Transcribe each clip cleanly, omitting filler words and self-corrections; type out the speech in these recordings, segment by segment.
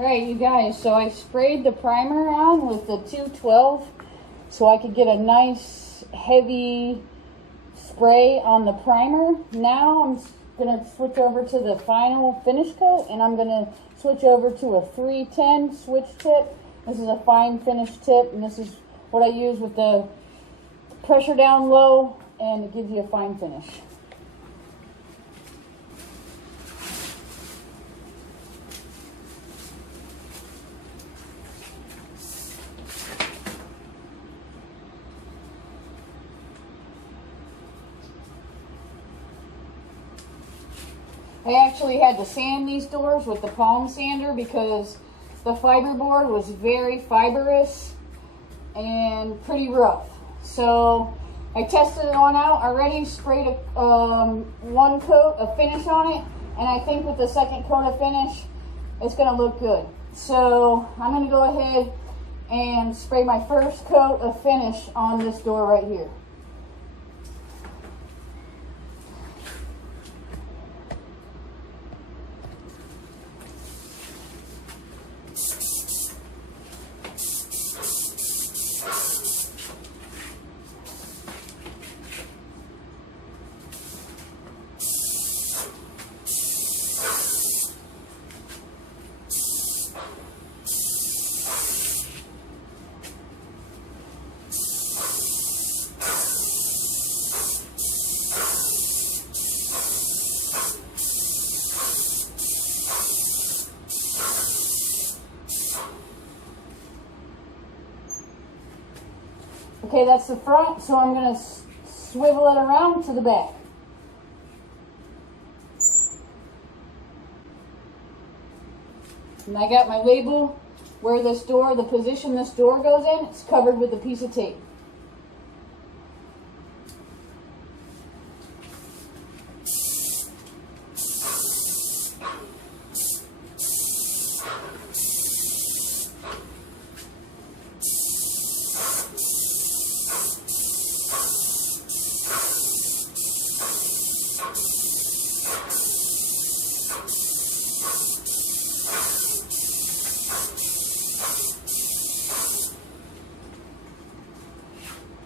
Alright, you guys, so I sprayed the primer on with the 212 so I could get a nice heavy spray on the primer. Now I'm going to switch over to the final finish coat, and I'm going to switch over to a 310 switch tip. This is a fine finish tip, and this is what I use with the pressure down low, and it gives you a fine finish. I actually had to sand these doors with the palm sander because the fiberboard was very fibrous and pretty rough. So I tested it on out. I already sprayed one coat of finish on it, and I think with the second coat of finish, it's going to look good. So I'm going to go ahead and spray my first coat of finish on this door right here. Okay, that's the front, so I'm going to swivel it around to the back. And I got my label where this door, the position this door goes in, it's covered with a piece of tape.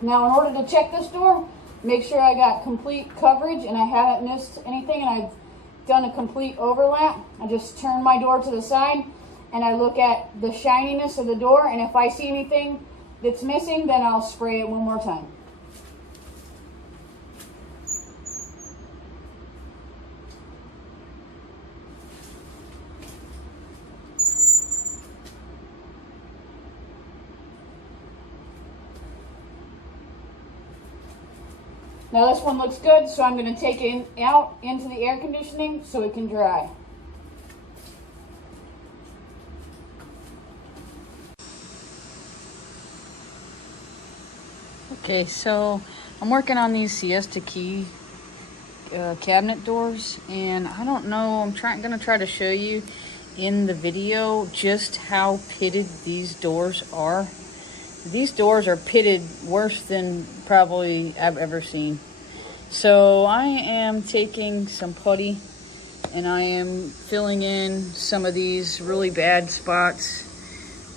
Now, in order to check this door, make sure I got complete coverage and I haven't missed anything and I've done a complete overlap. I just turn my door to the side and I look at the shininess of the door, and if I see anything that's missing, then I'll spray it one more time. Now this one looks good, so I'm going to take it out into the air conditioning so it can dry. Okay, so I'm working on these siesta key cabinet doors, and I don't know, I'm going to try to show you in the video just how pitted these doors are. These doors are pitted worse than probably I've ever seen. So I am taking some putty and I am filling in some of these really bad spots.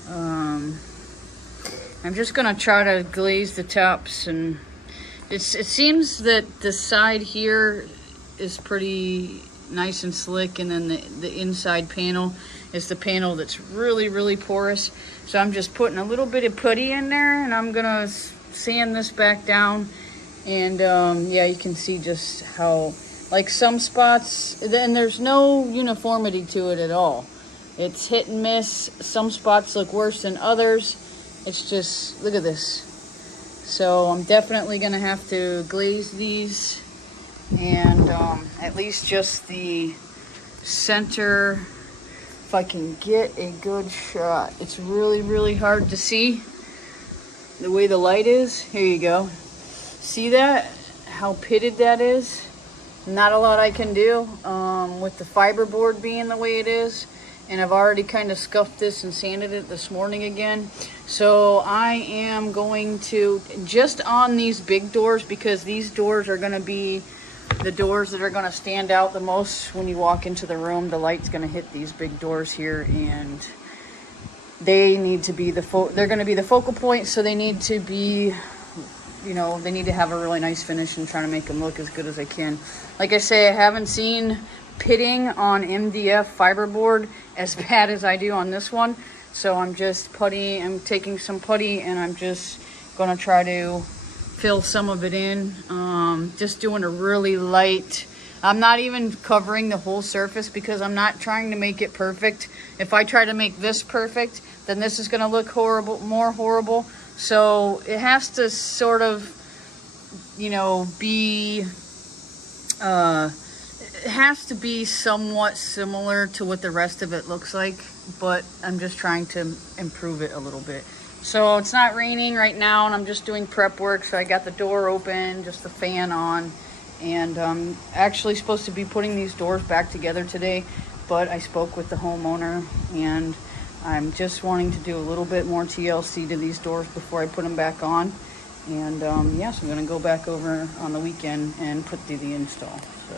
I'm just gonna try to glaze the tops, and it seems that the side here is pretty nice and slick, and then the inside panel is the panel that's really porous. So I'm just putting a little bit of putty in there, and I'm gonna sand this back down. And yeah, you can see just how, like, some spots, and there's no uniformity to it at all. It's hit and miss. Some spots look worse than others. It's just, look at this. So I'm definitely gonna have to glaze these, and at least just the center, if I can get a good shot. It's really hard to see the way the light is. Here you go. See that? How pitted that is? Not a lot I can do with the fiberboard being the way it is. And I've already kind of scuffed this and sanded it this morning again. So I am going to, just on these big doors, because these doors are going to be the doors that are going to stand out the most when you walk into the room. The light's going to hit these big doors here, and they need to be they're going to be the focal point, so they need to be, you know, they need to have a really nice finish and trying to make them look as good as I can. Like I say, I haven't seen pitting on MDF fiberboard as bad as I do on this one. So I'm just I'm taking some putty and I'm just going to try to fill some of it in. Just doing a really light, I'm not even covering the whole surface because I'm not trying to make it perfect. If I try to make this perfect, then this is going to look more horrible. So it has to sort of, you know, be, it has to be somewhat similar to what the rest of it looks like, but I'm just trying to improve it a little bit. So it's not raining right now and I'm just doing prep work. So I got the door open, just the fan on, and I'm actually supposed to be putting these doors back together today, but I spoke with the homeowner and I'm just wanting to do a little bit more TLC to these doors before I put them back on. And yeah, so I'm gonna go back over on the weekend and do the install. So.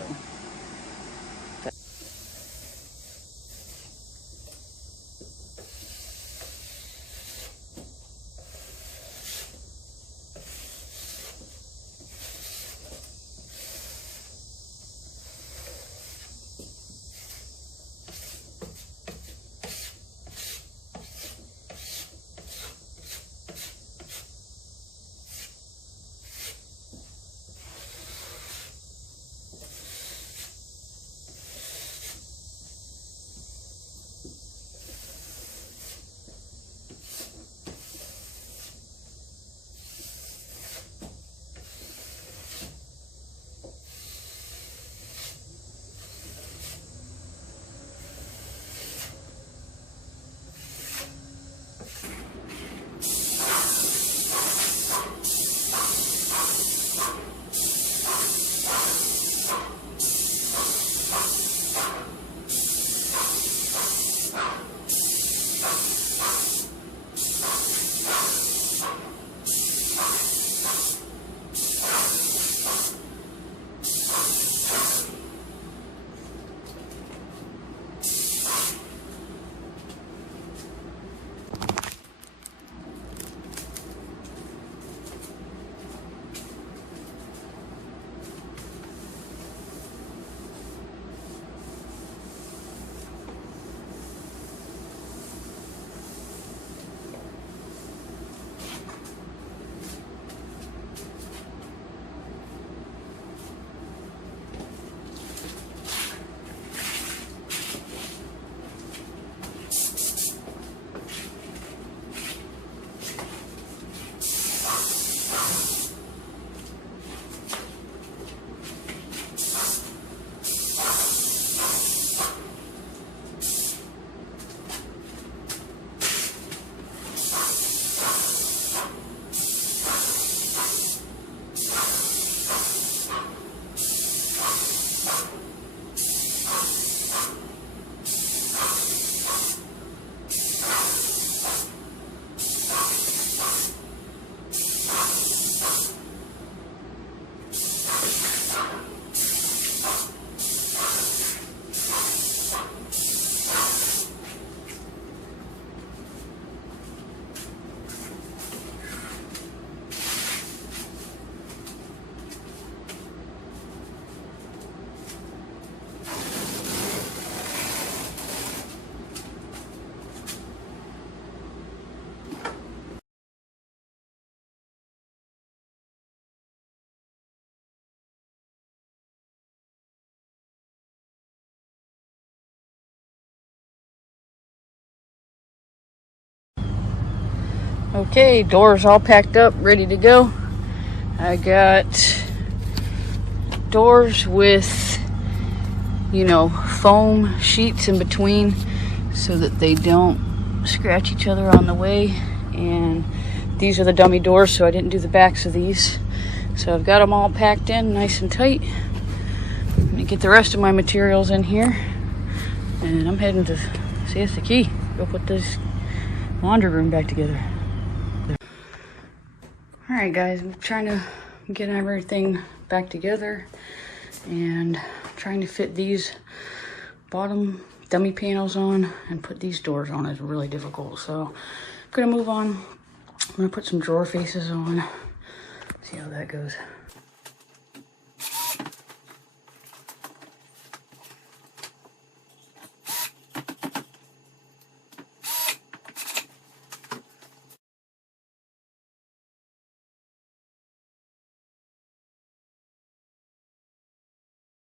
Okay, doors all packed up, ready to go. I got doors with, you know, foam sheets in between so that they don't scratch each other on the way. And these are the dummy doors, so I didn't do the backs of these. So I've got them all packed in nice and tight. I'm gonna get the rest of my materials in here, and I'm heading to Siesta Key, go put this laundry room back together. Alright guys, I'm trying to get everything back together and trying to fit these bottom dummy panels on and put these doors on is really difficult. So I'm gonna move on. I'm gonna put some drawer faces on. See how that goes.